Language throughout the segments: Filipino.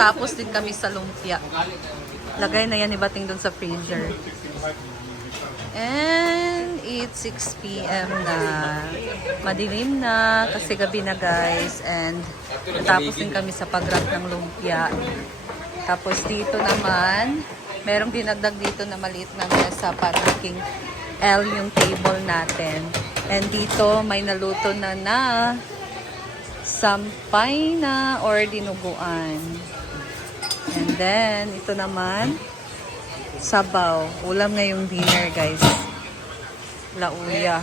Natapos din kami sa lumpia. Lagay na yan ni Bating doon sa freezer. And it's 6 p.m. na. Madilim na kasi gabi na guys. And natapos din kami sa pag-wrap ng lumpia. Tapos dito naman, merong dinagdag dito na maliit na mesa para maging L yung table natin. And dito may naluto na sampay na or dinuguan. And then, ito naman, sabaw. Ulam ngayong dinner, guys. Lauya.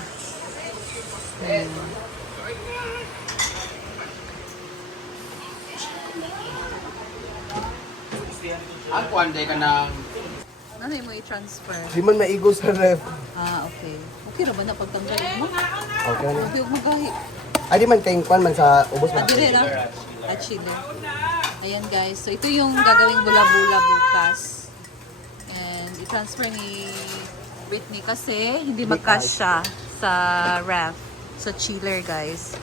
Ang kuwanday ka ng... Ano yung mo i-transfer? Di man maigo sa ref. Okay. Okay ra ba na pagtanggal mo? Okay na. Okay, huwag magahi. Ay, di man kayong kwan man sa ubos man. Dire na. At chile. Ayan guys. So ito yung gagawing bula-bula bukas. And i-transfer ni Whitney kasi hindi magkasya sa ref. Sa chiller guys.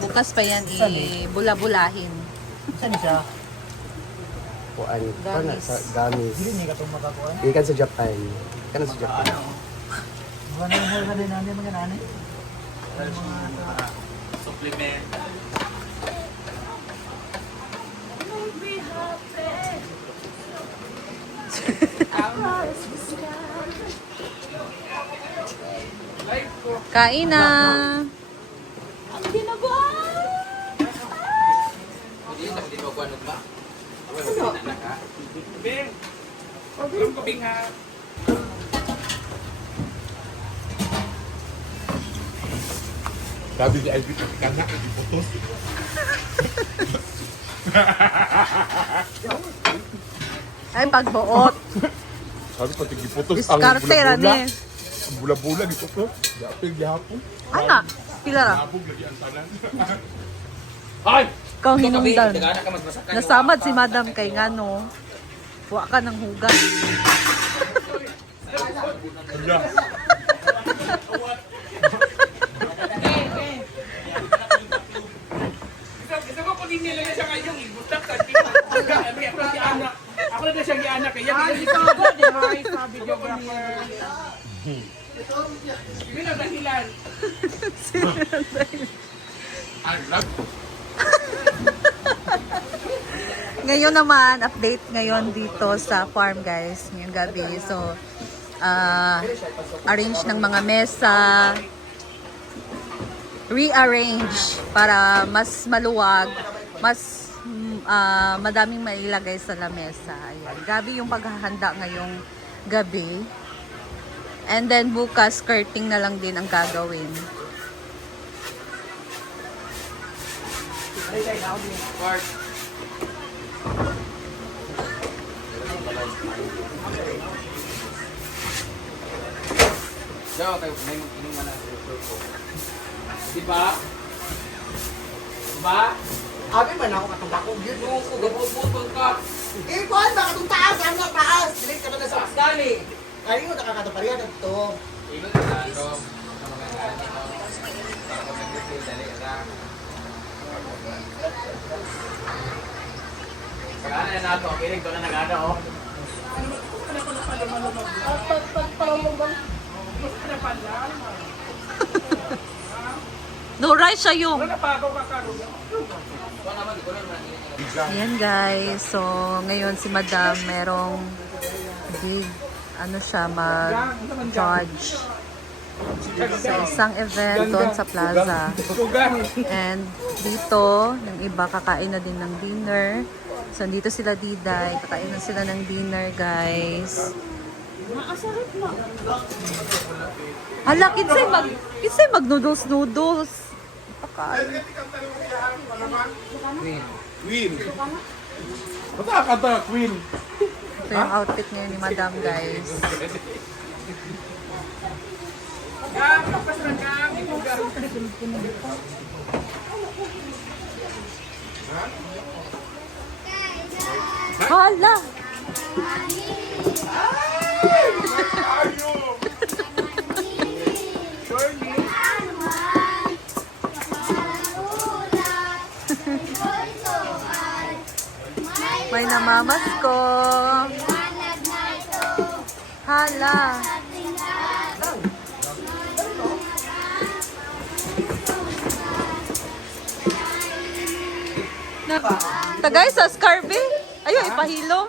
Bukas pa yan i-bula-bulahin. Saan siya? Kuan. Kuan na sa Hindi gamis. niya ka itong makakuha. Ikan sa Japan. Ikan sa Japan. Wala na din namin mga nanay. Supplement. Kain na! Hindi na hindi mo kuwanod ba? Ano? Bing! Huwag ko bing ha. Sabi ni Alvin, kanak, hindi putos. Ay, pagbuot. Sabi pati giputos Diskarte ra ni. Ang bula-bula giputos. Yapil gihapon. Ana, pila ra? Habog lagi ang tanan. Hoy! Ikaw hinungdan. Tagana ka magmasakan. Nasamad si Madam kay ngano. Wa ka ng hugas. Kaya, Gusto ko pag hindi lang siya ngayong ibutak ka. Ako na siyang gianak kaya hindi ko sa videographer. Bila dahilan. ang love. Ngayon naman, update ngayon dito sa farm guys, ngayong gabi. So, arrange ng mga mesa, rearrange para mas maluwag, mas madaming mailagay sa lamesa. Ayan. Gabi yung paghahanda ngayong gabi. And then bukas, skirting na lang din ang gagawin. Yo, kayo may inuman na ko. Di ba? Diba? Abi man ako katong yun. Yung ko gabutol ka. Eh, kuan ba katong taas? Ano na taas? Dilit ka na sa... Dali. Ay, mo nakakatapariya na ito. Ingat ka ano. Mga ano. Tapos nag-feel dali ra. Pag-ana na nato, kinig ko na nag-ana oh. No rice siya yung. Ayan guys, so ngayon si Madam merong big, ano siya, mag-judge sa isang event doon sa plaza. And dito, yung iba kakain na din ng dinner. So dito sila Diday, kakain na sila ng dinner guys. Hala, kinsay mag noodles. Pakain. Queen. Bata kata Queen. Ito yung outfit ngayon ni Madam guys. Hala! May namamasko. Hala. Tagay sa Scarby. Ayun, ipahilom.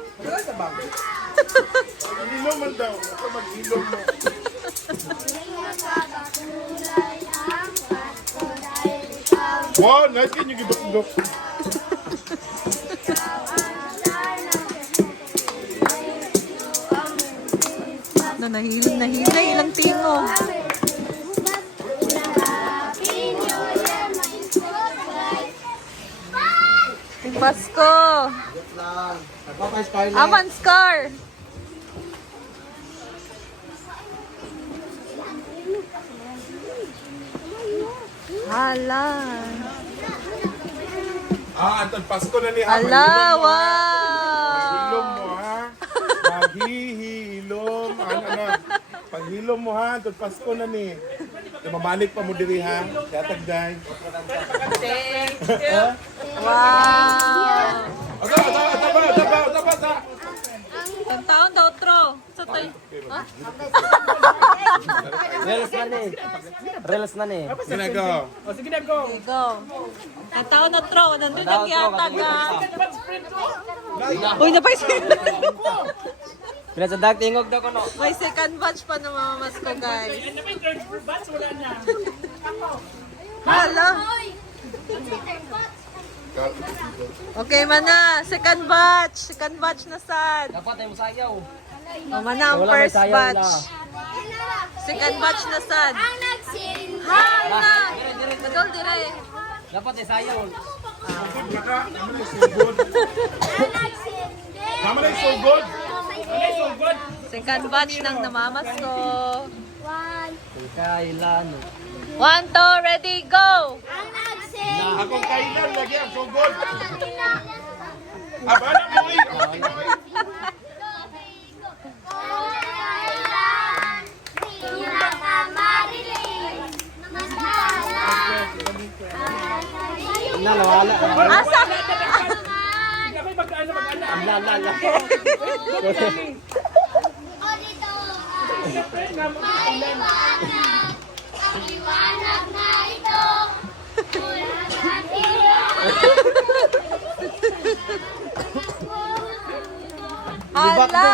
Hilom man daw. Ako maghilom mo. Wow, nice kayo yung gibok-gibok. Nahilang tingog. Pasko. Aman, Scar. Hala. Anton, Pasko na ni Hala, Hilom wow. mo ha. Maghihilom. Ano na. Paghilom mo ha. Anton, Pasko na ni. Mabalik pa mo diri ha. Katagday. Wow. Taba. Ang taon daw, tro. Sa tayo. Ha? Reels na ni. Sinago. Go. Ang taon na tro. Nandun ang yatag. Uy, napaisip. Pinasadag tingog daw ko no. May second batch pa na mamamas ko, guys. Hala. Okay, mana. Second batch. Second batch na sad. Dapat ay musayaw. O, mana ang Wala, may first sayaw batch. na. Second batch na sad. Ang nagsin. Hala. Kadol dire. Dapat ay sayaw. Naman ay so good. Ang nagsin. Naman ay so good. Second batch ng namamas ko. One. Kailan. 1, 2, ready, go! Ang nagsin. Akong kailan lagi ang so good. Ina. Abana mo eh. Kailan. Pinakamariling. Masalan. Nawala. Asa? Lala. O dito. Maliwanag. Ang liwanag na ito. Mula sa iyo. Hala!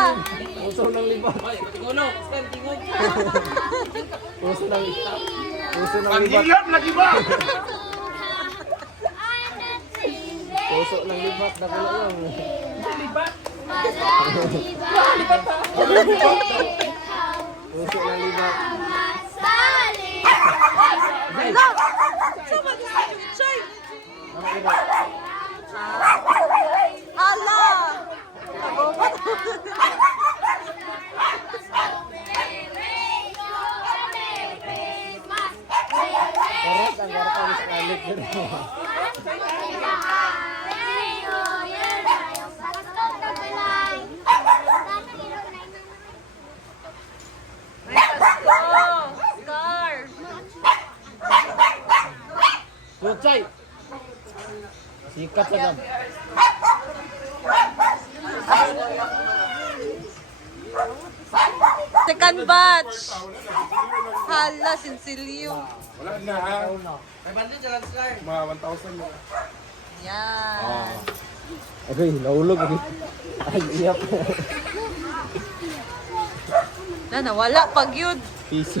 Puso ng libat. Puso ng libat. Puso ng Ang libat. hilom lagi ba? Puso ng libat na ko lang. Puso ng libat. Hala! Sama na sa Chay! Hala! Korot ang korot ang skalit. Scar! Lutsay. Sikat sa gab. Second batch! Hala, sinsilyo. Wala na ha. Mga 1,000 na. Yan. Agoy, naulog. Ay, iyap. Nawala pag yun. Piso.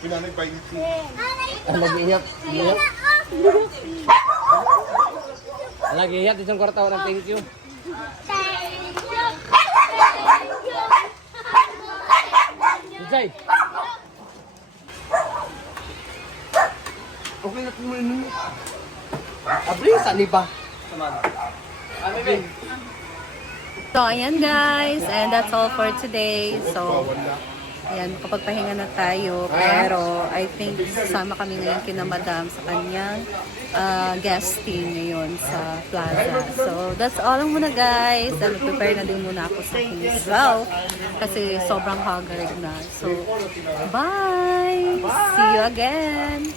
Pinanay pa iti. Nag-iyap. Iyap. Nag-iyap. Isang kwarta. Walang thank you. Lutsay. Okay na mo ini. Abri sa liba. So, ayan guys. And that's all for today. So, ayan, makapagpahinga na tayo. Pero, I think sasama kami ngayon kina Madam sa kanyang guesting ngayon sa plaza. So, that's all muna guys. And prepare na din muna ako sa akin as well. Kasi sobrang haggard na. So, bye! See you again!